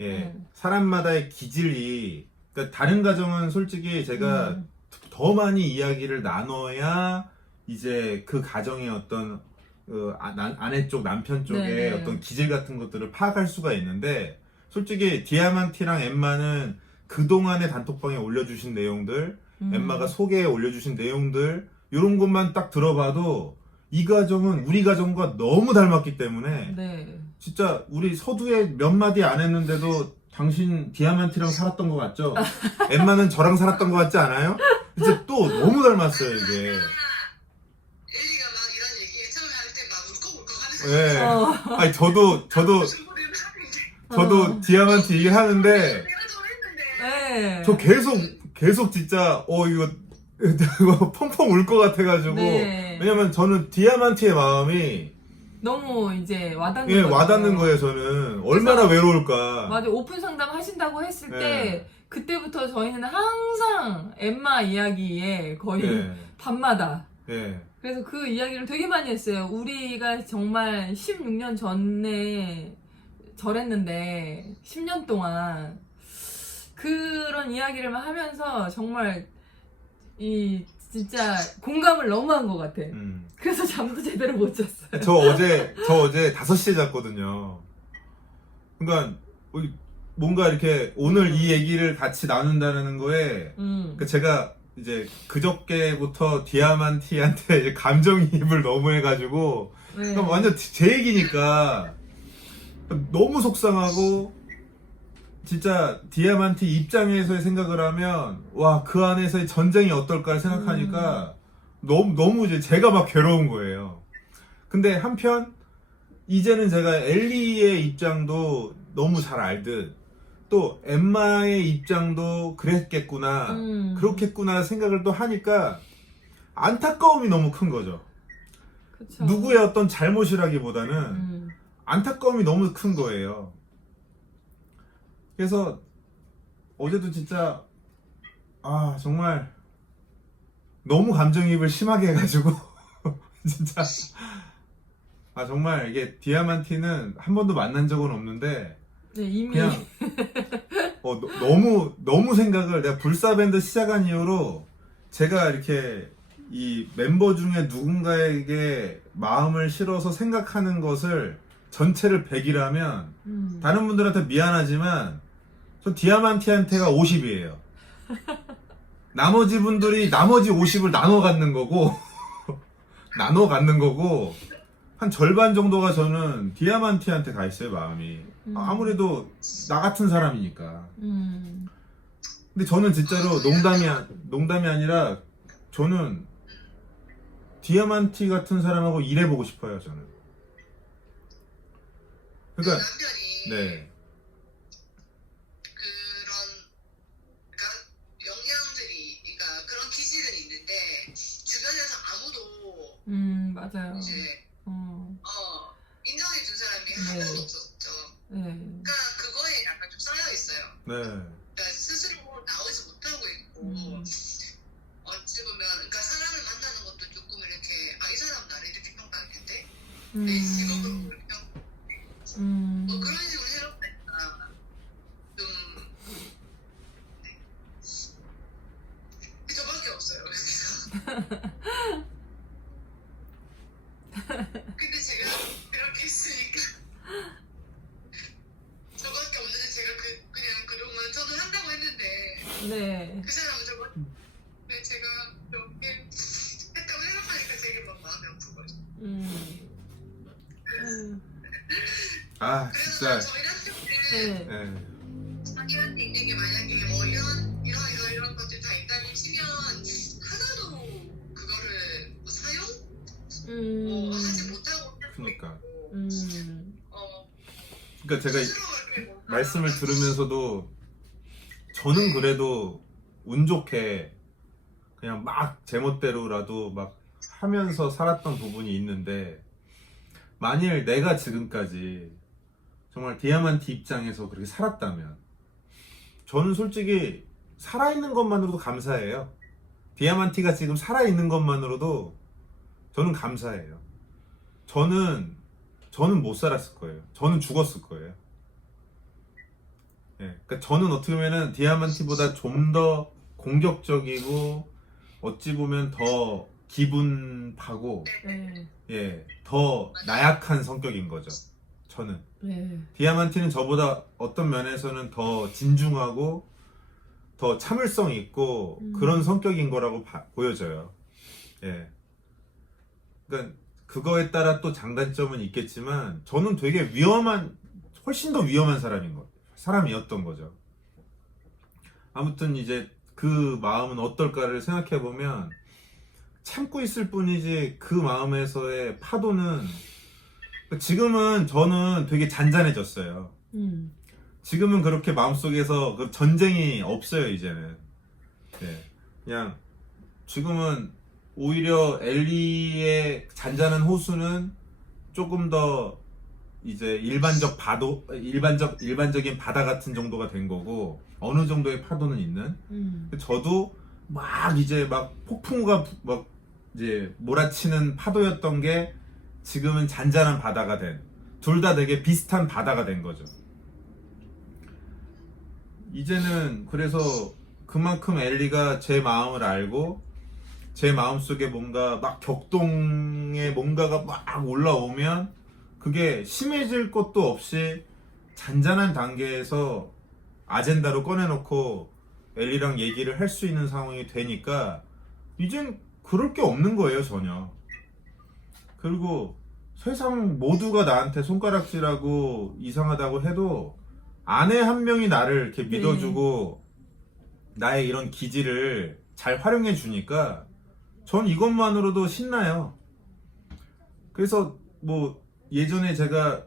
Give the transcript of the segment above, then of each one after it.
예, 사람마다의 기질이, 그러니까 다른 가정은 솔직히 제가 더 많이 이야기를 나눠야 이제 그 가정의 어떤 아내 쪽, 남편 쪽의 네네. 어떤 기질 같은 것들을 파악할 수가 있는데, 솔직히 디아만티랑 엠마는 그동안의 단톡방에 올려주신 내용들, 엠마가 소개에 올려주신 내용들, 이런 것만 딱 들어봐도 이 가정은 우리 가정과 너무 닮았기 때문에 네. 진짜 우리 서두에 몇 마디 안 했는데도 당신 디아만티랑 살았던 것 같죠? 엠마는 저랑 살았던 것 같지 않아요? 진짜 또 너무 닮았어요 이게. 엘리가 막 이런 얘기 처음에 할 때 막 울컥울컥 하는 예. 아니 저도 디아만티 얘기하는데 네. 저 계속 진짜 이거 펑펑 울 것 같아가지고. 네. 왜냐면 저는 디아만티의 마음이 너무 이제 와닿는 예, 거죠. 와닿는 거예요. 저는 얼마나 외로울까. 맞아. 오픈 상담 하신다고 했을 네. 때 그때부터 저희는 항상 엠마 이야기에 거의 예, 밤마다. 예, 그래서 그 이야기를 되게 많이 했어요. 우리가 정말 16년 전에 절했는데 10년 동안 그런 이야기를 막 하면서 정말 이 진짜 공감을 너무 한 것 같아. 그래서 잠도 제대로 못 잤어요. 저 어제 5시에 잤거든요. 그러니까 뭔가 이렇게 오늘 이 얘기를 같이 나눈다는 거에 그러니까 제가 이제 그저께부터 디아만티한테 이제 감정이입을 너무 해가지고 네. 그러니까 완전 제 얘기니까 너무 속상하고, 진짜 디아만티 입장에서의 생각을 하면 와, 그 안에서의 전쟁이 어떨까 생각하니까 너무 이제 제가 막 괴로운 거예요. 근데 한편 이제는 제가 엘리의 입장도 너무 잘 알듯 또 엠마의 입장도 그랬겠구나, 그렇겠구나 생각을 또 하니까 안타까움이 너무 큰 거죠. 그쵸. 누구의 어떤 잘못이라기보다는 안타까움이 너무 큰 거예요. 그래서 어제도 진짜 정말 너무 감정이입을 심하게 해가지고 진짜 정말 이게 디아만티는 한 번도 만난 적은 없는데 네, 이미 그냥 너무 생각을, 내가 불사밴드 시작한 이후로 제가 이렇게 이 멤버 중에 누군가에게 마음을 실어서 생각하는 것을 전체를 100이라면 다른 분들한테 미안하지만 전 디아만티한테가 50이에요. 나머지 분들이 나머지 50을 나눠 갖는 거고 한 절반 정도가 저는 디아만티한테 가 있어요, 마음이. 아무래도 나 같은 사람이니까. 근데 저는 진짜로 농담이 아니라 저는 디아만티 같은 사람하고 일해보고 싶어요, 저는. 그러니까 남편이 네. 그러니까 영향들이, 그러니까 그런 기질은 있는데 주변에서 아무도 맞아요. 이제 인정해 준 사람이 네. 하나도 없었죠. 네. 그러니까 그거에 약간 좀 쌓여 있어요. 네. 그러니까 스스로 나오지 못하고 있고, 어찌 보면 그러니까 사람을 만나는 것도 조금 이렇게 이 사람 나를 이렇게 평가할 텐데 내 직업으로 이렇게 뭐 그런 식으로 생각하니까 좀 저밖에 없어요. 근데 제가 그렇게 했으니까 저밖에 없는데 제가 그냥 그동안 저도 한다고 했는데 네. 그 사람은 근데 제가 이렇게 했다고 생각하니까 되게 막 마음이 아픈 거죠. 그래서 진짜. 저희한테 네. 자기한테 있는 게 만약에 뭐 이런 것들 다 있다고 치면 하나도 그거를 뭐 사용 하지 못하고 그러니까. 어, 그러니까 제가 스스로 이렇게 뭔가 말씀을 들으면서도 저는 그래도 운 좋게 그냥 막 제멋대로라도 막 하면서 살았던 부분이 있는데, 만일 내가 지금까지 정말 디아만티 입장에서 그렇게 살았다면 저는 솔직히 살아있는 것만으로도 감사해요. 디아만티가 지금 살아있는 것만으로도 저는 감사해요. 저는 못 살았을 거예요. 저는 죽었을 거예요. 예, 그러니까 저는 어떻게 보면은 디아만티보다 좀 더 공격적이고 어찌 보면 더 기분파고 네. 예, 더 나약한 성격인 거죠. 저는 네. 디아만티는 저보다 어떤 면에서는 더 진중하고 더 참을성 있고 그런 성격인 거라고 보여져요. 예, 그러니까 그거에 따라 또 장단점은 있겠지만 저는 되게 훨씬 더 위험한 사람이었던 거죠. 아무튼 이제 그 마음은 어떨까를 생각해 보면 참고 있을 뿐이지 그 마음에서의 파도는 지금은 저는 되게 잔잔해졌어요. 지금은 그렇게 마음속에서 그 전쟁이 없어요, 이제는. 네. 그냥 지금은 오히려 엘리의 잔잔한 호수는 조금 더 이제 일반적인 바다 같은 정도가 된 거고 어느 정도의 파도는 있는. 저도 이제 폭풍우가 이제 몰아치는 파도였던 게 지금은 잔잔한 바다가 된, 둘 다 되게 비슷한 바다가 된 거죠. 이제는 그래서 그만큼 엘리가 제 마음을 알고 제 마음속에 뭔가 격동에 뭔가가 올라오면 그게 심해질 것도 없이 잔잔한 단계에서 아젠다로 꺼내놓고 엘리랑 얘기를 할 수 있는 상황이 되니까 이젠 그럴 게 없는 거예요, 전혀. 그리고 세상 모두가 나한테 손가락질하고 이상하다고 해도 아내 한 명이 나를 이렇게 믿어주고 나의 이런 기질을 잘 활용해 주니까 전 이것만으로도 신나요. 그래서 예전에 제가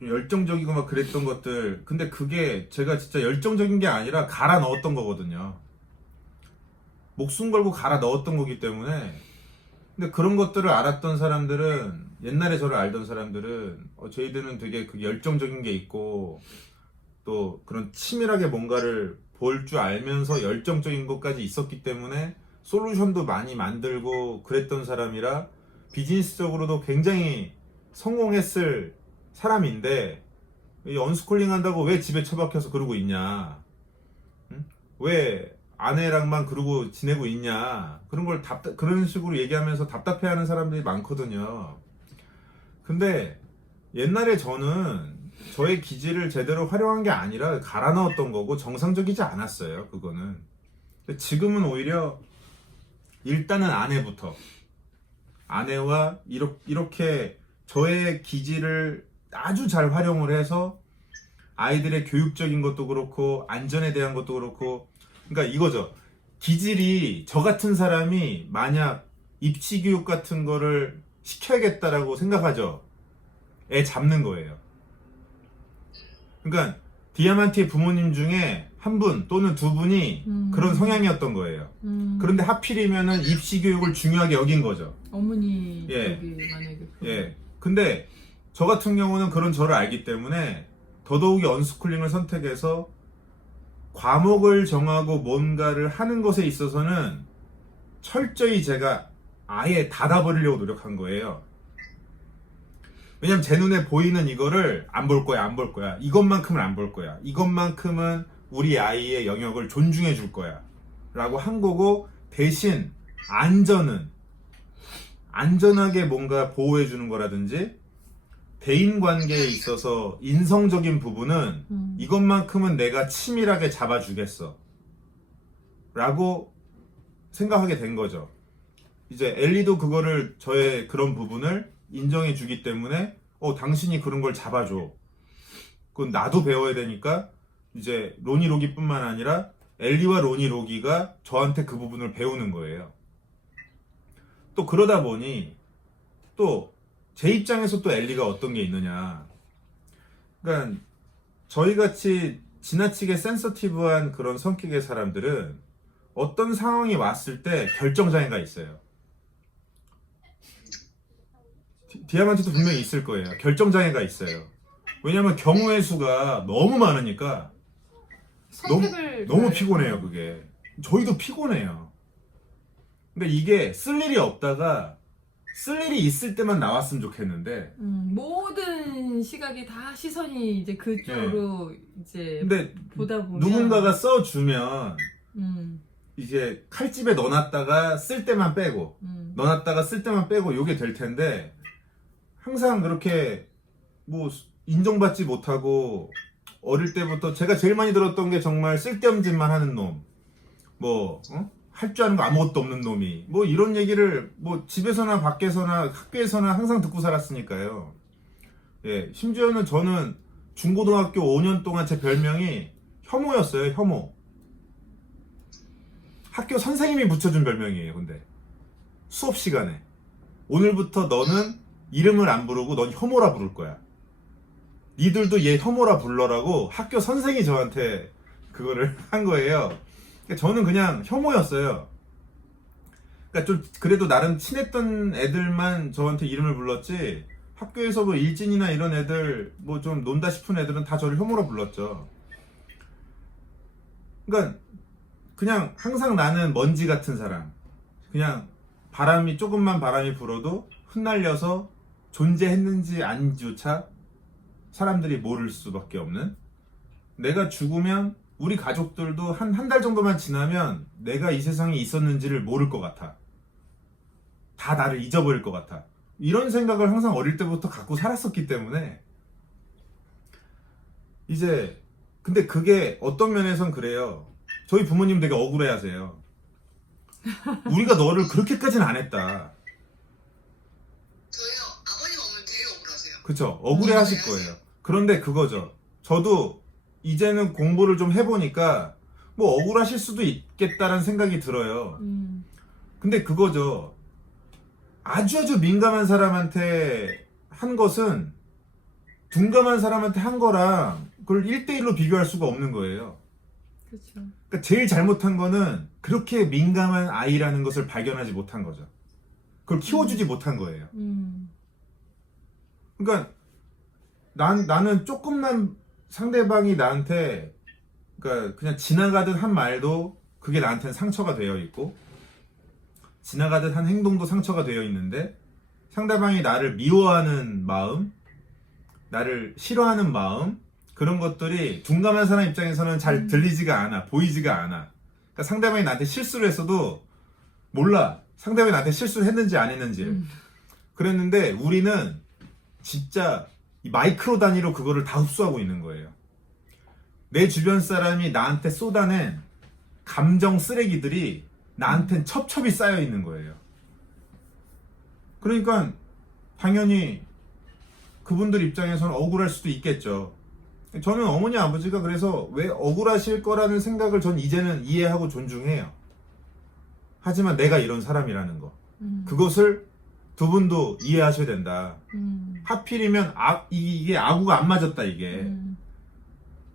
열정적이고 그랬던 것들, 근데 그게 제가 진짜 열정적인 게 아니라 갈아 넣었던 거거든요. 목숨 걸고 갈아 넣었던 거기 때문에. 근데 그런 것들을 알았던 사람들은, 옛날에 저를 알던 사람들은 저희들은 되게 그 열정적인 게 있고 또 그런 치밀하게 뭔가를 볼 줄 알면서 열정적인 것까지 있었기 때문에 솔루션도 많이 만들고 그랬던 사람이라 비즈니스적으로도 굉장히 성공했을 사람인데, 이 언스쿨링 한다고 왜 집에 처박혀서 그러고 있냐, 응? 왜 아내랑만 그러고 지내고 있냐, 그런 식으로 얘기하면서 답답해하는 사람들이 많거든요. 근데 옛날에 저는 저의 기질을 제대로 활용한 게 아니라 갈아 넣었던 거고 정상적이지 않았어요, 그거는. 근데 지금은 오히려 일단은 아내와 이렇게 저의 기질을 아주 잘 활용을 해서 아이들의 교육적인 것도 그렇고 안전에 대한 것도 그렇고, 그러니까 이거죠. 기질이, 저 같은 사람이 만약 입시교육 같은 거를 시켜야겠다라고 생각하죠. 애 잡는 거예요. 그러니까 디아만티의 부모님 중에 한 분 또는 두 분이 그런 성향이었던 거예요. 그런데 하필이면은 입시교육을 중요하게 여긴 거죠. 어머니 예. 쪽이 만약에 예. 근데 저 같은 경우는 그런 저를 알기 때문에 더더욱이 언스쿨링을 선택해서 과목을 정하고 뭔가를 하는 것에 있어서는 철저히 제가 아예 닫아버리려고 노력한 거예요. 왜냐면 제 눈에 보이는 이거를 안 볼 거야. 이것만큼은 안 볼 거야. 이것만큼은 우리 아이의 영역을 존중해 줄 거야. 라고 한 거고, 대신 안전하게 뭔가 보호해 주는 거라든지 대인 관계에 있어서 인성적인 부분은 이것만큼은 내가 치밀하게 잡아주겠어 라고 생각하게 된 거죠. 이제 엘리도 그거를, 저의 그런 부분을 인정해 주기 때문에 당신이 그런 걸 잡아줘. 그건 나도 배워야 되니까 이제 로니 로기 뿐만 아니라 엘리와 로니 로기가 저한테 그 부분을 배우는 거예요. 또 그러다 보니 또 제 입장에서 또 엘리가 어떤 게 있느냐, 그러니까 저희같이 지나치게 센서티브한 그런 성격의 사람들은 어떤 상황이 왔을 때 결정장애가 있어요. 디아만티도 분명히 있을 거예요. 결정장애가 있어요. 왜냐면 경우의 수가 너무 많으니까 너무 피곤해요. 그게 저희도 피곤해요. 근데 이게 쓸 일이 없다가 쓸 일이 있을 때만 나왔으면 좋겠는데. 모든 시각이 다 시선이 이제 그쪽으로 이제 근데 보다 보면 누군가가 써주면 음, 이제 칼집에 넣어놨다가 쓸 때만 빼고 넣어놨다가 쓸 때만 빼고 요게 될 텐데 항상 그렇게 뭐 인정받지 못하고 어릴 때부터 제가 제일 많이 들었던 게 정말 쓸데없는 짓만 하는 놈, 뭐 할 줄 아는 거 아무것도 없는 놈이 뭐 이런 얘기를 뭐 집에서나 밖에서나 학교에서나 항상 듣고 살았으니까요. 예, 심지어는 저는 중고등학교 5년 동안 제 별명이 혐오였어요. 혐오. 학교 선생님이 붙여준 별명이에요. 근데 수업 시간에 오늘부터 너는 이름을 안 부르고 넌 혐오라 부를 거야. 니들도 얘 혐오라 불러라고 학교 선생이 저한테 그거를 한 거예요. 그러니까 저는 그냥 혐오였어요. 그러니까 좀 그래도 나름 친했던 애들만 저한테 이름을 불렀지 학교에서 뭐 일진이나 이런 애들 뭐 좀 논다 싶은 애들은 다 저를 혐오라 불렀죠. 그러니까 그냥 항상 나는 먼지 같은 사람, 그냥 조금만 바람이 불어도 흩날려서 존재했는지 아닌지조차 사람들이 모를 수밖에 없는, 내가 죽으면 우리 가족들도 한 달 정도만 지나면 내가 이 세상에 있었는지를 모를 것 같아. 다 나를 잊어버릴 것 같아. 이런 생각을 항상 어릴 때부터 갖고 살았었기 때문에 이제 근데 그게 어떤 면에선 그래요. 저희 부모님 되게 억울해 하세요. 우리가 너를 그렇게까지는 안 했다. 저희요 아버님 어머님 되게 억울하세요. 그쵸? 억울해 하실 거예요. 그런데 그거죠. 저도 이제는 공부를 좀 해보니까 뭐 억울하실 수도 있겠다라는 생각이 들어요. 근데 그거죠. 아주 민감한 사람한테 한 것은 둔감한 사람한테 한 거랑 그걸 1대1로 비교할 수가 없는 거예요. 그렇죠. 그러니까 제일 잘못한 거는 그렇게 민감한 아이라는 것을 발견하지 못한 거죠. 그걸 키워주지 못한 거예요. 그러니까 나는 조금만 상대방이 나한테 그러니까 그냥 지나가듯 한 말도 그게 나한테는 상처가 되어 있고 지나가듯 한 행동도 상처가 되어 있는데 상대방이 나를 미워하는 마음, 나를 싫어하는 마음, 그런 것들이 둔감한 사람 입장에서는 잘 들리지가 않아, 보이지가 않아. 그러니까 상대방이 나한테 실수를 했어도 몰라. 상대방이 나한테 실수를 했는지 안 했는지. 그랬는데 우리는 진짜 이 마이크로 단위로 그거를 다 흡수하고 있는 거예요. 내 주변 사람이 나한테 쏟아낸 감정 쓰레기들이 나한텐 첩첩이 쌓여 있는 거예요. 그러니까 당연히 그분들 입장에서는 억울할 수도 있겠죠. 저는 어머니 아버지가 그래서 왜 억울하실 거라는 생각을 전 이제는 이해하고 존중해요. 하지만 내가 이런 사람이라는 거, 그것을 두 분도 이해하셔야 된다. 하필이면 이게 아구가 안 맞았다. 이게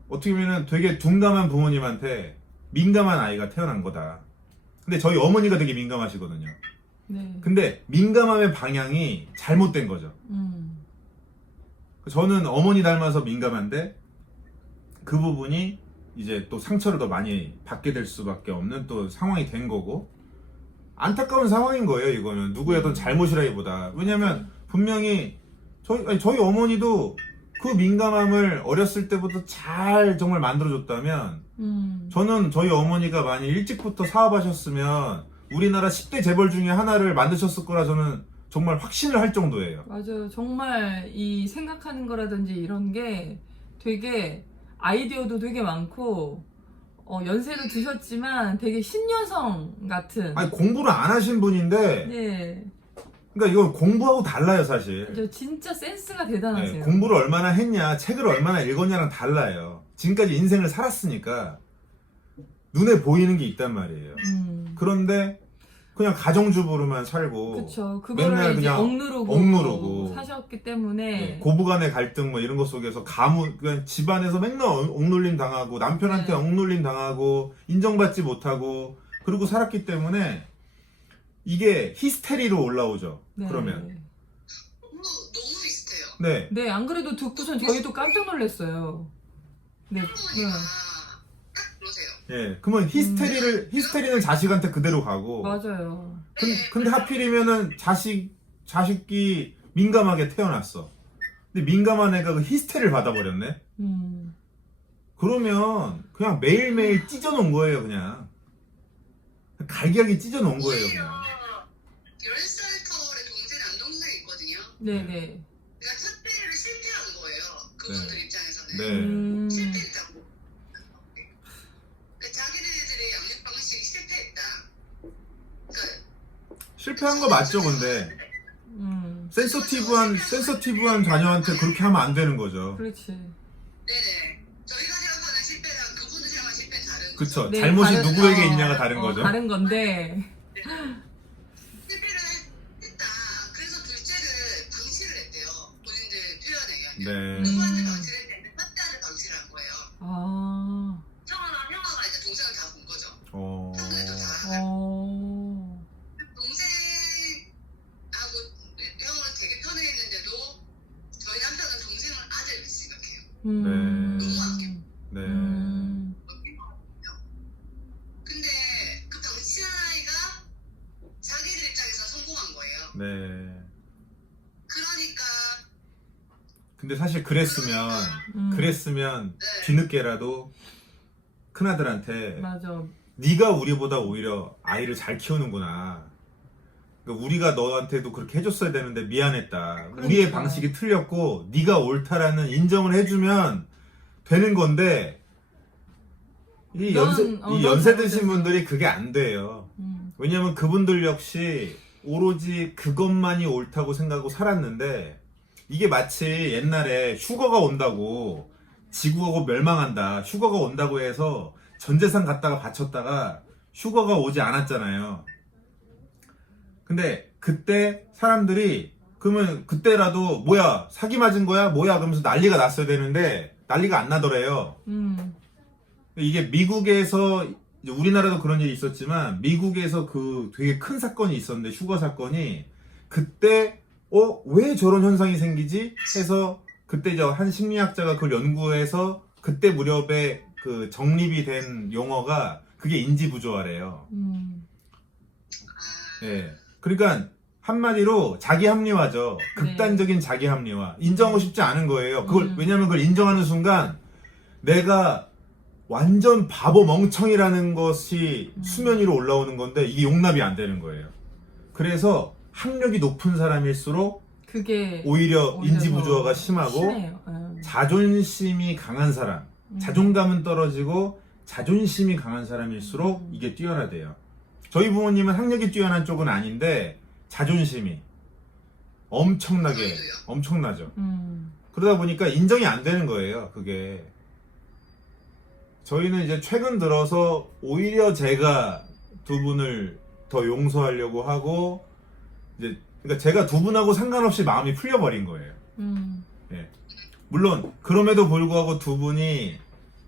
어떻게 보면 되게 둔감한 부모님한테 민감한 아이가 태어난 거다. 근데 저희 어머니가 되게 민감하시거든요. 네. 근데 민감함의 방향이 잘못된 거죠. 저는 어머니 닮아서 민감한데 그 부분이 이제 또 상처를 더 많이 받게 될 수밖에 없는 또 상황이 된 거고, 안타까운 상황인 거예요. 이거는 누구의 어떤 잘못이라기보다. 왜냐면 분명히 저희 어머니도 그 민감함을 어렸을 때부터 잘 정말 만들어줬다면 저는 저희 어머니가 만약 일찍부터 사업하셨으면 우리나라 10대 재벌 중에 하나를 만드셨을 거라 저는 정말 확신을 할 정도예요. 맞아요. 정말 이 생각하는 거라든지 이런 게 되게 아이디어도 되게 많고 연세도 드셨지만 되게 신여성 같은. 아니 공부를 안 하신 분인데 네. 그러니까 이건 공부하고 달라요 사실. 저 진짜 센스가 대단하세요. 네, 공부를 얼마나 했냐, 책을 얼마나 읽었냐랑 달라요. 지금까지 인생을 살았으니까 눈에 보이는 게 있단 말이에요. 그런데 그냥 가정주부로만 살고 그쵸. 맨날 그거를 이제 그냥 억누르고 사셨기 때문에 네, 고부간의 갈등 뭐 이런 것 속에서 그냥 집안에서 맨날 억눌림 당하고 남편한테 네. 억눌림 당하고 인정받지 못하고 그러고 살았기 때문에 이게 히스테리로 올라오죠. 네. 그러면 너무 비슷해요. 네. 네, 안 그래도 듣고선 저희도 깜짝 놀랐어요. 네. 할머니가 딱 그러세요. 예, 그러면 히스테리는 자식한테 그대로 가고. 맞아요. 근데 하필이면은 자식이 민감하게 태어났어. 근데 민감한 애가 그 히스테리를 받아버렸네. 그러면 그냥 매일매일 찢어놓은 거예요. 그냥 갈기갈기 찢어놓은 거예요. 오히려 그냥. 10살 터울의 동생 남동생이 있거든요. 네네. 그러니까 첫째를 실패한 거예요. 그분들 입장에서는. 네. 실패했다고. 그러니까 자기네들의 양육 방식이 실패했다. 그러니까 실패한 거 맞죠, 근데 센서티브한 자녀한테 그렇게 하면 안 되는 거죠. 그렇지. 네네. 저희가 생각하는 실패랑 그분들 생각하는 실패는 다른 거죠. 그쵸. 네, 잘못이 다른- 누구에게 있냐가 다른 거죠. 다른 건데. 실패를 했다. 그래서 둘째를 방치를 했대요. 본인들 표현에 의하면. 네. 누구한테 방치를 했는데 첫째한테 방치를 한 거예요. 아. 형아가 이제 동생을 다 본 거죠. 어. 형들도 다. 동생하고 형은 되게 편해했는데도 저희 남편은 동생을 아들 생각해요. 너무 아껴. 네. 근데 그 방치한 아이가 자기들 입장에서 성공한 거예요. 네. 그러니까 근데 사실 그랬으면 네. 뒤늦게라도 큰아들한테 맞아. 네가 우리보다 오히려 아이를 잘 키우는구나. 그러니까 우리가 너한테도 그렇게 해줬어야 되는데 미안했다. 우리의 그러니까. 방식이 틀렸고 네가 옳다라는 인정을 해주면 되는 건데 이 넌 연세 드신 잘못했어. 분들이 그게 안 돼요. 왜냐면 그분들 역시 오로지 그것만이 옳다고 생각하고 살았는데 이게 마치 옛날에 휴거가 온다고 지구가 멸망한다. 휴거가 온다고 해서 전 재산 갖다가 바쳤다가 휴거가 오지 않았잖아요. 근데 그때 사람들이 그러면 그때라도 뭐야 사기 맞은 거야 뭐야 그러면서 난리가 났어야 되는데 난리가 안 나더래요. 이게 미국에서 이제 우리나라도 그런 일이 있었지만 미국에서 그 되게 큰 사건이 있었는데 휴거 사건이 그때 왜 저런 현상이 생기지 해서 그때 저 한 심리학자가 그걸 연구해서 그때 무렵에 그 정립이 된 용어가 그게 인지부조화래요. 예. 그러니까 한마디로 자기 합리화죠. 극단적인 자기 합리화. 인정하고 싶지 않은 거예요. 그걸 왜냐면 그걸 인정하는 순간 내가 완전 바보 멍청이라는 것이 수면 위로 올라오는 건데 이게 용납이 안 되는 거예요. 그래서 학력이 높은 사람일수록 그게 오히려 더 인지부조화가 심하고 심해요. 자존심이 강한 사람, 자존감은 떨어지고 자존심이 강한 사람일수록 이게 뛰어나대요. 저희 부모님은 학력이 뛰어난 쪽은 아닌데 자존심이 엄청나죠. 그러다 보니까 인정이 안 되는 거예요. 그게 저희는 이제 최근 들어서 오히려 제가 두 분을 더 용서하려고 하고 이제 그러니까 제가 두 분하고 상관없이 마음이 풀려버린 거예요. 예. 물론 그럼에도 불구하고 두 분이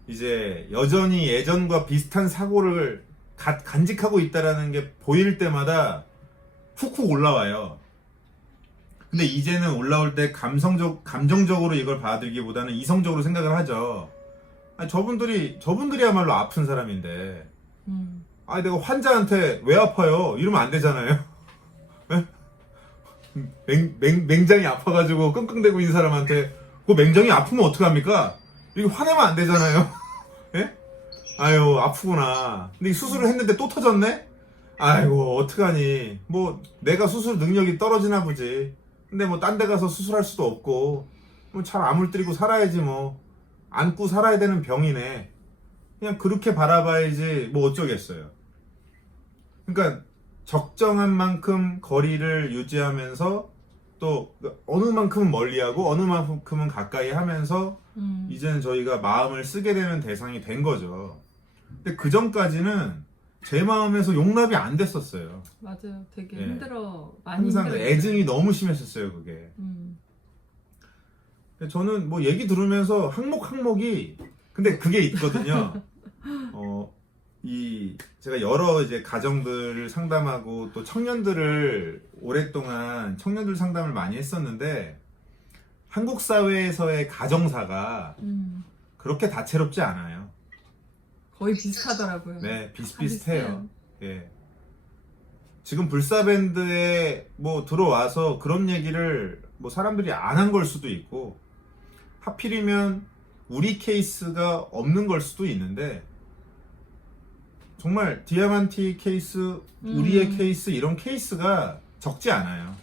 이제 여전히 예전과 비슷한 사고를 간직하고 있다라는 게 보일 때마다 훅훅 올라와요. 근데 이제는 올라올 때 감정적으로 이걸 받아들이기보다는 이성적으로 생각을 하죠. 아니, 저분들이야말로 아픈 사람인데, 내가 환자한테 왜 아파요? 이러면 안 되잖아요. 맹장이 아파가지고 끙끙대고 있는 사람한테 그 맹장이 아프면 어떡합니까? 이거 화내면 안 되잖아요. 예? 아유 아프구나. 근데 이 수술을 했는데 또 터졌네? 아이고 어떡하니. 뭐 내가 수술 능력이 떨어지나 보지. 근데 뭐 딴 데 가서 수술할 수도 없고 뭐 잘 아물뜨리고 살아야지 뭐. 안고 살아야 되는 병이네. 그냥 그렇게 바라봐야지 뭐 어쩌겠어요. 그러니까 적정한 만큼 거리를 유지하면서 또 어느 만큼은 멀리하고 어느 만큼은 가까이 하면서 이제는 저희가 마음을 쓰게 되는 대상이 된 거죠. 근데 그 전까지는 제 마음에서 용납이 안 됐었어요. 맞아요. 되게 예. 힘들어. 많이 항상 힘들어요. 애증이 너무 심했었어요, 그게. 저는 뭐 얘기 들으면서 항목이 근데 그게 있거든요. 제가 여러 이제 가정들을 상담하고 또 청년들을 오랫동안 청년들 상담을 많이 했었는데 한국 사회에서의 가정사가 그렇게 다채롭지 않아요. 거의 비슷하더라고요. 네, 비슷비슷해요. 예. 지금 불사밴드에 뭐 들어와서 그런 얘기를 뭐 사람들이 안 한 걸 수도 있고, 하필이면 우리 케이스가 없는 걸 수도 있는데, 정말 디아만티 케이스, 우리의 케이스, 이런 케이스가 적지 않아요.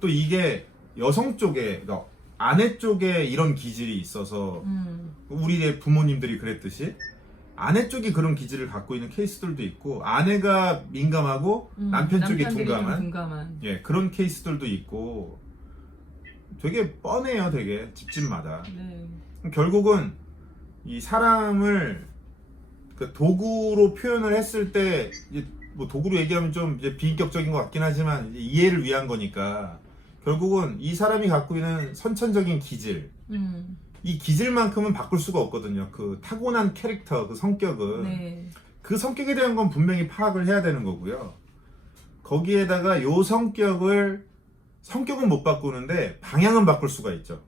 또 이게 여성 쪽에, 그러니까 아내 쪽에 이런 기질이 있어서, 우리의 부모님들이 그랬듯이 아내 쪽이 그런 기질을 갖고 있는 케이스들도 있고, 아내가 민감하고 남편 쪽이 남편들이 좀 둔감한, 둔감한. 예, 그런 케이스들도 있고, 되게 뻔해요, 되게 집집마다. 네. 결국은 이 사람을 그 도구로 표현을 했을 때, 이제 뭐 도구로 얘기하면 좀 이제 비인격적인 것 같긴 하지만 이제 이해를 위한 거니까, 결국은 이 사람이 갖고 있는 선천적인 기질, 이 기질만큼은 바꿀 수가 없거든요. 그 타고난 캐릭터, 그 성격은. 네. 그 성격에 대한 건 분명히 파악을 해야 되는 거고요. 거기에다가 요 성격은 못 바꾸는데 방향은 바꿀 수가 있죠.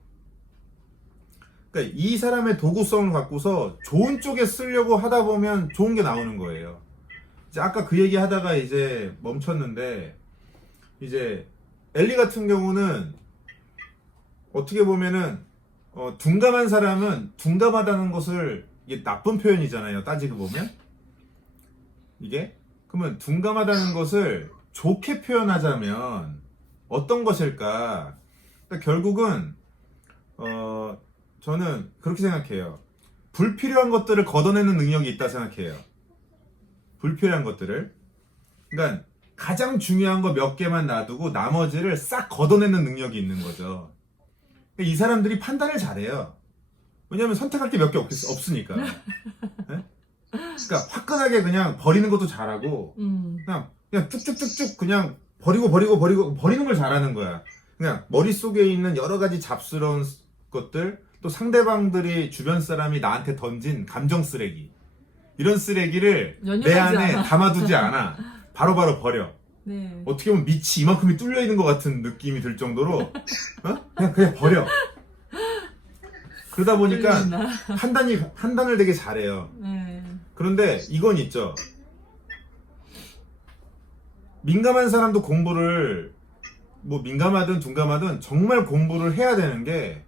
그러니까 이 사람의 도구성을 갖고서 좋은 쪽에 쓰려고 하다 보면 좋은 게 나오는 거예요. 이제 아까 그 얘기 하다가 이제 멈췄는데, 이제 엘리 같은 경우는 어떻게 보면은 둔감한 사람은 둔감하다는 것을, 이게 나쁜 표현이잖아요, 따지고 보면. 이게 그러면 둔감하다는 것을 좋게 표현하자면 어떤 것일까? 그러니까 결국은 저는 그렇게 생각해요. 불필요한 것들을 걷어내는 능력이 있다 생각해요. 불필요한 것들을. 그러니까 가장 중요한 거 몇 개만 놔두고 나머지를 싹 걷어내는 능력이 있는 거죠. 이 사람들이 판단을 잘해요. 왜냐면 선택할 게 몇 개 없으니까. 네? 그러니까 화끈하게 그냥 버리는 것도 잘하고, 그냥 쭉쭉쭉쭉 그냥 버리는 걸 잘하는 거야. 그냥 머릿속에 있는 여러 가지 잡스러운 것들, 또 상대방들이, 주변 사람이 나한테 던진 감정 쓰레기, 이런 쓰레기를 내 안에 담아두지 않아. 바로바로 버려. 네. 어떻게 보면 밑이 이만큼이 뚫려 있는 것 같은 느낌이 들 정도로 그냥 버려. 그러다 보니까 판단을 되게 잘해요. 네. 그런데 이건 있죠. 민감한 사람도 공부를, 뭐 민감하든 둔감하든 정말 공부를 해야 되는 게,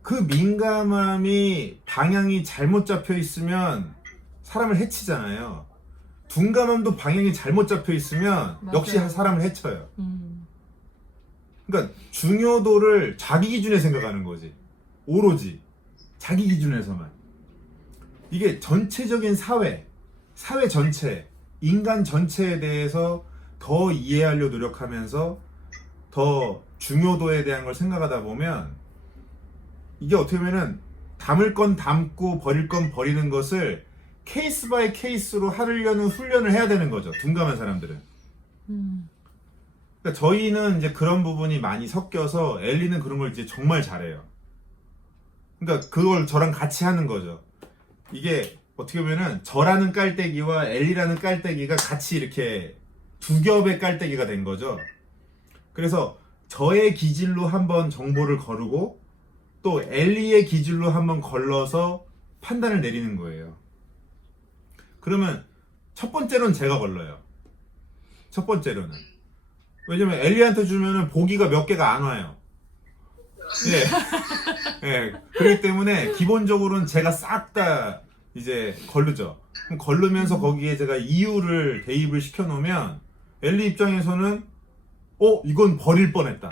그 민감함이 방향이 잘못 잡혀 있으면 사람을 해치잖아요. 둔감함도 방향이 잘못 잡혀 있으면 맞아요. 역시 사람을 해쳐요. 그러니까 중요도를 자기 기준에 생각하는 거지. 오로지 자기 기준에서만. 이게 전체적인 사회 전체, 인간 전체에 대해서 더 이해하려 노력하면서 더 중요도에 대한 걸 생각하다 보면, 이게 어떻게 보면은 담을 건 담고 버릴 건 버리는 것을 케이스 바이 케이스로 하려는 훈련을 해야 되는 거죠, 둔감한 사람들은. 그러니까 저희는 이제 그런 부분이 많이 섞여서, 엘리는 그런 걸 이제 정말 잘해요. 그러니까 그걸 저랑 같이 하는 거죠. 이게 어떻게 보면은 저라는 깔때기와 엘리라는 깔때기가 같이 이렇게 두 겹의 깔때기가 된 거죠. 그래서 저의 기질로 한번 정보를 거르고, 또 엘리의 기질로 한번 걸러서 판단을 내리는 거예요. 그러면 첫 번째로는 제가 걸러요. 첫 번째로는. 왜냐면 엘리한테 주면은 보기가 몇 개가 안 와요. 예. 예. 그렇기 때문에 기본적으로는 제가 싹 다 이제 걸르죠. 그럼 걸르면서 거기에 제가 이유를 대입을 시켜 놓으면, 엘리 입장에서는 이건 버릴 뻔했다.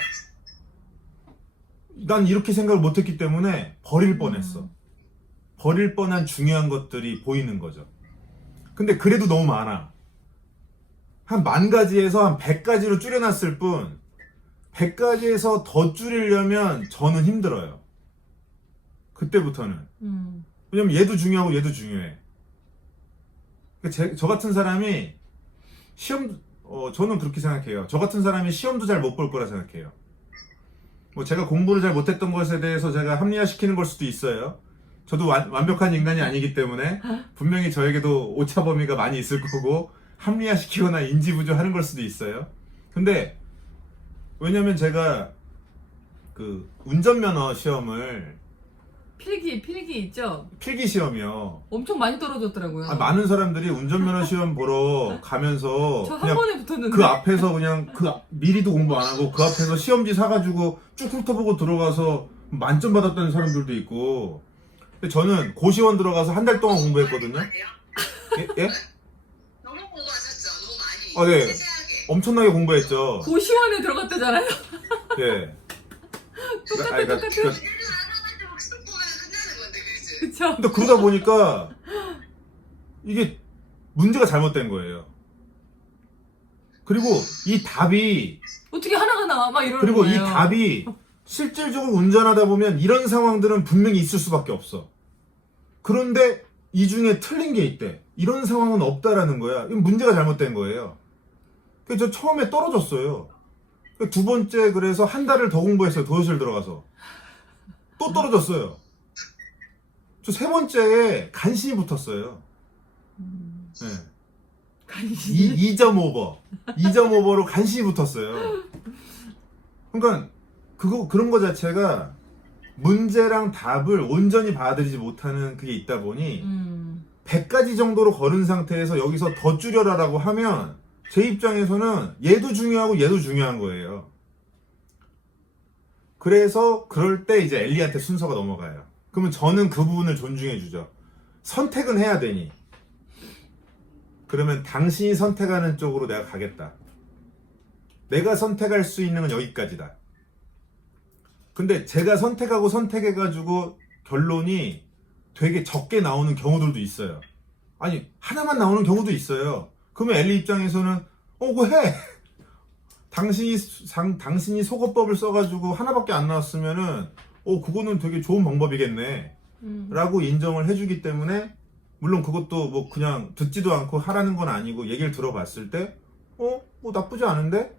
난 이렇게 생각을 못했기 때문에 버릴 뻔했어. 버릴 뻔한 중요한 것들이 보이는 거죠. 근데 그래도 너무 많아. 한 10,000가지에서 한 100가지로 줄여놨을 뿐, 100가지에서 더 줄이려면 저는 힘들어요. 그때부터는. 왜냐면 얘도 중요하고 얘도 중요해. 저 같은 사람이 저는 그렇게 생각해요. 저 같은 사람이 시험도 잘 못 볼 거라 생각해요. 뭐 제가 공부를 잘 못했던 것에 대해서 제가 합리화시키는 걸 수도 있어요. 저도 완벽한 인간이 아니기 때문에 분명히 저에게도 오차 범위가 많이 있을 거고, 합리화시키거나 인지부조하는 걸 수도 있어요. 근데 왜냐면 제가 그 운전면허 시험을 필기 있죠? 필기 시험이요. 엄청 많이 떨어졌더라고요. 많은 사람들이 운전면허 시험 보러 가면서 저 한 그냥 번에 붙었는데. 그 앞에서 그냥 미리도 공부 안 하고 그 앞에서 시험지 사가지고 쭉 훑어보고 들어가서 만점 받았다는 사람들도 있고. 근데 저는 고시원 들어가서 한 달 동안 공부했거든요. 예? 예? 너무 공부하셨죠? 너무 많이. 네. 세세하게. 엄청나게 공부했죠. 고시원에 들어갔다잖아요. 예. 똑같아. 일도 안 하가지고 시험 보면 끝나는 건데, 그치? 그쵸? 근데 그러다 보니까 이게 문제가 잘못된 거예요. 그리고 이 답이 어떻게 하나가 나와? 막 이러는 그리고 이 거예요. 답이 실질적으로 운전하다 보면 이런 상황들은 분명히 있을 수밖에 없어. 그런데 이 중에 틀린 게 있대. 이런 상황은 없다라는 거야. 이건 문제가 잘못된 거예요. 그래서 저 처음에 떨어졌어요. 두 번째 그래서 한 달을 더 공부했어요. 도서실 들어가서. 또 떨어졌어요. 저 세 번째에 간신히 붙었어요. 네. 간신히. 2.5버로 간신히 붙었어요. 그러니까 그런 거 자체가 문제랑 답을 온전히 받아들이지 못하는 그게 있다 보니 100가지 정도로 걸은 상태에서 여기서 더 줄여라라고 하면 제 입장에서는 얘도 중요하고 얘도 중요한 거예요. 그래서 그럴 때 이제 엘리한테 순서가 넘어가요. 그러면 저는 그 부분을 존중해 주죠. 선택은 해야 되니. 그러면 당신이 선택하는 쪽으로 내가 가겠다. 내가 선택할 수 있는 건 여기까지다. 근데 제가 선택해가지고 결론이 되게 적게 나오는 경우들도 있어요. 아니, 하나만 나오는 경우도 있어요. 그러면 엘리 입장에서는, 그거 해! 당신이 속어법을 써가지고 하나밖에 안 나왔으면은, 그거는 되게 좋은 방법이겠네. 라고 인정을 해주기 때문에, 물론 그것도 뭐 그냥 듣지도 않고 하라는 건 아니고 얘기를 들어봤을 때, 뭐 나쁘지 않은데?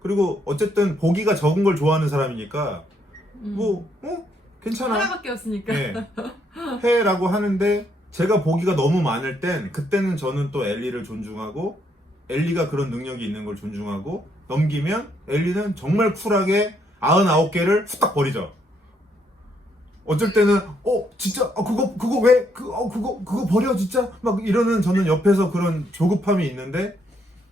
그리고 어쨌든 보기가 적은 걸 좋아하는 사람이니까, 괜찮아. 하나밖에 없으니까. 네. 해라고 하는데 제가 보기가 너무 많을 땐 그때는 저는 또 엘리를 존중하고 엘리가 그런 능력이 있는 걸 존중하고 넘기면 엘리는 정말 쿨하게 99개를 후딱 버리죠. 어쩔 때는 진짜 그거 왜 그거 버려 진짜 막 이러는 저는 옆에서 그런 조급함이 있는데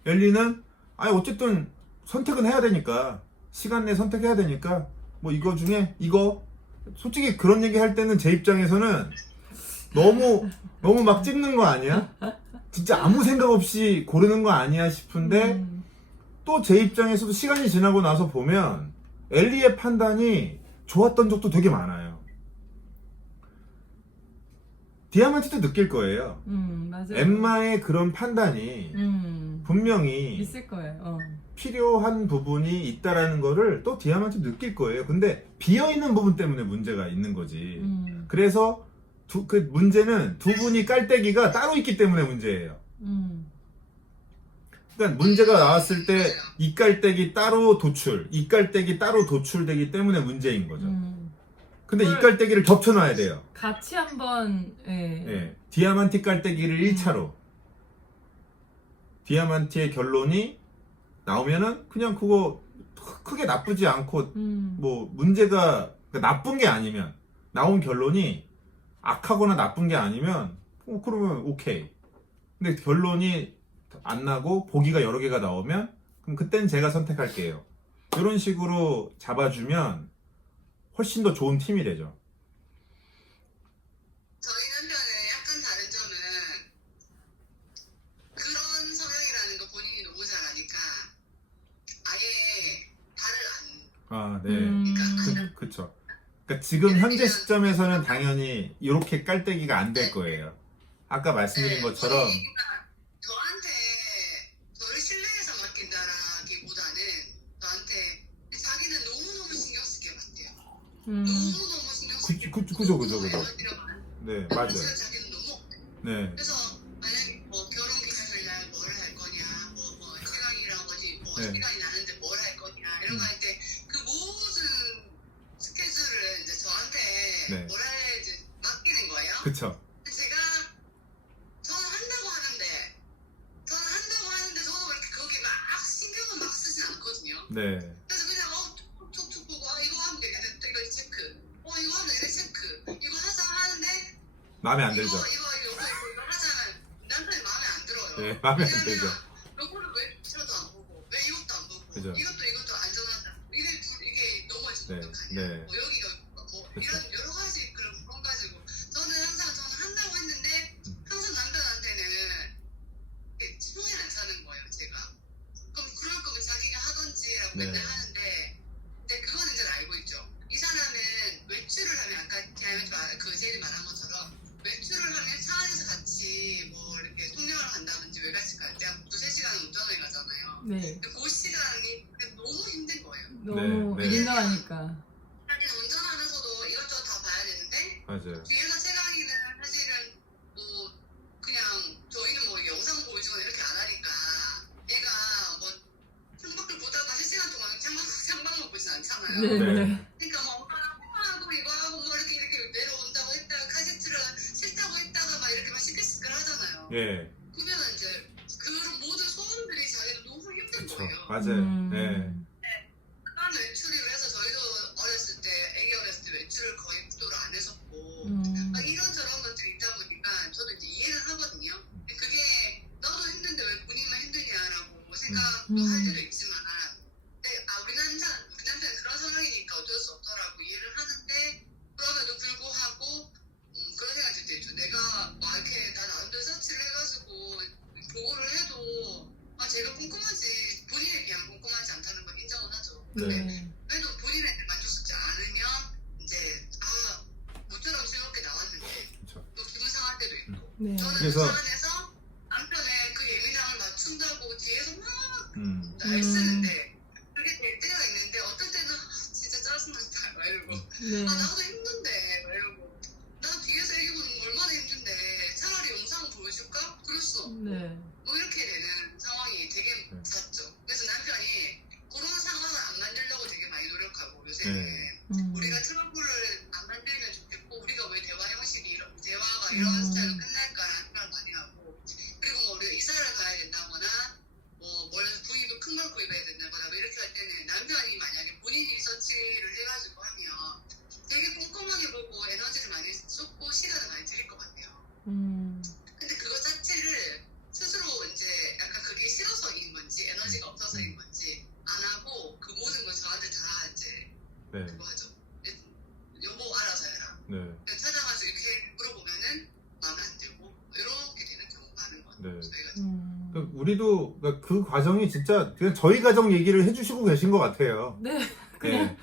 엘리는 어쨌든 선택은 해야 되니까 시간 내에 선택해야 되니까 뭐 이거 중에 이거 솔직히 그런 얘기 할 때는 제 입장에서는 너무 막 찝는 거 아니야? 진짜 아무 생각 없이 고르는 거 아니야 싶은데 또 제 입장에서도 시간이 지나고 나서 보면 엘리의 판단이 좋았던 적도 되게 많아요. 디아만티도 느낄 거예요. 맞아요. 엠마의 그런 판단이 분명히 있을 거예요. 필요한 부분이 있다라는 거를 또 디아만티 느낄 거예요. 근데 비어있는 부분 때문에 문제가 있는 거지. 그래서 그 문제는 두 분이 깔때기가 따로 있기 때문에 문제예요. 그러니까 문제가 나왔을 때 이 깔때기 따로 도출, 이 깔때기 따로 도출되기 때문에 문제인 거죠. 근데 이 깔때기를 겹쳐놔야 돼요. 같이 한번 예, 디아만티 깔때기를 1차로 디아만티의 결론이 나오면은 그냥 그거 크게 나쁘지 않고 뭐 문제가 나쁜 게 아니면 나온 결론이 악하거나 나쁜 게 아니면 그러면 오케이. 근데 결론이 안 나고 보기가 여러 개가 나오면 그럼 그땐 제가 선택할게요. 이런 식으로 잡아주면 훨씬 더 좋은 팀이 되죠. 저희 남편은 약간 다른 점은 그런 성향이라는 거 본인이 너무 잘 아니까 아예 발을 안 네. 그쵸. 그러니까 지금 현재 시점에서는 당연히 이렇게 깔때기가 안 될 거예요. 아까 말씀드린 것처럼 저한테 저를 신뢰해서 맡긴다라기보다는 저한테 자기는 너무너무 신경 쓰게 맡겨요. 너무너무 신경 쓰게 그죠. 네, 맞아요. 자기는 너무 네. 그래서 만약에 뭐 결혼 기념일 날 뭘 할 거냐 뭐 시간이란 거지 뭐 네. 시간이 나는데 뭘 할 거냐 이런 거 할 때 그 모든 스케줄을 이제 저한테 네. 뭘 할지 맡기는 거예요. 그쵸. 제가 저는 한다고 하는데 저는 그렇게 거기에 막 신경을 막 쓰진 않거든요. 네. 그래서 그냥 툭툭 보고 이거 하면 되겠다 이거 체크 이거 하면 되겠다 체크 이거 마음에 안 들죠. 이거 하잖아요. 남편이 마음에 안 들어요. 네, 마음에 안 들죠. 요거를 왜 틀어도 안 보고 왜 이것도 안 보고 그죠. 이것도 안전하다. 이게 넘어지면 네, 어떡하냐. 네. 뭐 여기가 뭐 그쵸. 이런 여러 가지 그런 건 가지고 저는 한다고 했는데 항상 남편한테는 손이 안 차는 거예요. 제가. 그럼 그럴 거면 자기가 하던지라고 네. 맨날 하는데 근데 그거는 이제 알고 있죠. 이 사람은 외출을 하면 아까 제일이 말한 것처럼 외출을 하면 차 안에서 같이 뭐 이렇게 통영을 간다든지 외갓집 갈 때 2-3시간 운전을 가잖아요. 네. 근데 그 시간이 너무 힘든 거예요. 너무 네, 네. 민감하니까. 사실 운전하면서도 이것저것 다 봐야 되는데 맞아요. 뒤에서 채광이는 사실은 뭐 그냥 저희는 뭐 영상 보여주거나 이렇게 안 하니까 얘가 뭐 창밖을 보다가 1시간 동안 창밖만 보진 않잖아요. 네. 네. 그러니까 뭐 하고 이거 하고 뭐 이렇게 내려온다고 했다가 카세트를 싫다고 했다가 막 이렇게 막 시끌시끌 하잖아요. 예, 그러면 이제 그런 모든 소음들이 자기가 너무 힘든 그렇죠. 거예요. 맞아요. 네. 그런 외출을 해서 저희도 어렸을 때 애기 어렸을 때 외출을 거의 구도를 안 했었고 막 이런저런 것들이 있다 보니까 저도 이제 이해는 하거든요. 근데 그게 너도 힘든데 왜 본인만 힘드냐라고 생각도 할 때도 있지만 근데 우리 남편은 그런 상황이니까 어쩔 수 없더라고 이해를 하는데 그럼에도 불구하고 그런 생각이 들죠. 내가 막 이렇게 다 나름대로 서치를 해가지고 보고를 해도 제가 꼼꼼하지 본인에 비하면 꼼꼼하지 않다는 건 인정은 하죠. 근데 네. 그래도 본인한테 만족스럽지 않으면 이제 모처럼 즐겁게 나왔는데 그렇죠. 또 기분 상할 때도 있고 네. 저는 그래서- 그 차 안에서 남편의 그 예민함을 맞춘다고 뒤에서 막 음. 애쓰는데 그게 될 때가 있는데 어떨 때는 진짜 짜증난다 막 이러고 네. 나도 힘든데 막 이러고 나 뒤에서 애기 보는 거 얼마나 힘든데 차라리 영상 보여줄까? 그럴 수 없고 네. 뭐 이렇게 되는 상황이 되게 잦죠. 그래서 남편이 그런 상황을 안 만들려고 되게 많이 노력하고 요새는 네. 우리가 트러블을 안 만들면 좋겠고 우리가 왜 대화 형식이 대화가 이런 스타일로 끝날까라는 생각을 많이 하고 그리고 뭐 우리가 이사를 가야 된다거나 뭐 구입을 큰 걸 구입해야 된다거나 뭐 이렇게 할 때는 남편이 만약에 본인이 리서치를 해가지고 하면 되게 꼼꼼하게 보고 에너지를 많이 쏟고 시간을 많이 들일 것 같아요. 근데 그거 자체를 스스로 이제 약간 그게 싫어서인 건지 에너지가 없어서인 건지 안 하고 그 모든 걸 저한테 다 이제 네. 그거 하죠. 여보 알아서 해라. 네. 찾아가지고 이렇게 물어보면은 마음에 안 들고 이렇게 되는 경우가 많은 것 같아요. 네. 저희가 그러니까 우리도 그러니까 그 과정이 진짜 그냥 저희 가정 얘기를 해주시고 계신 것 같아요. 네. 네.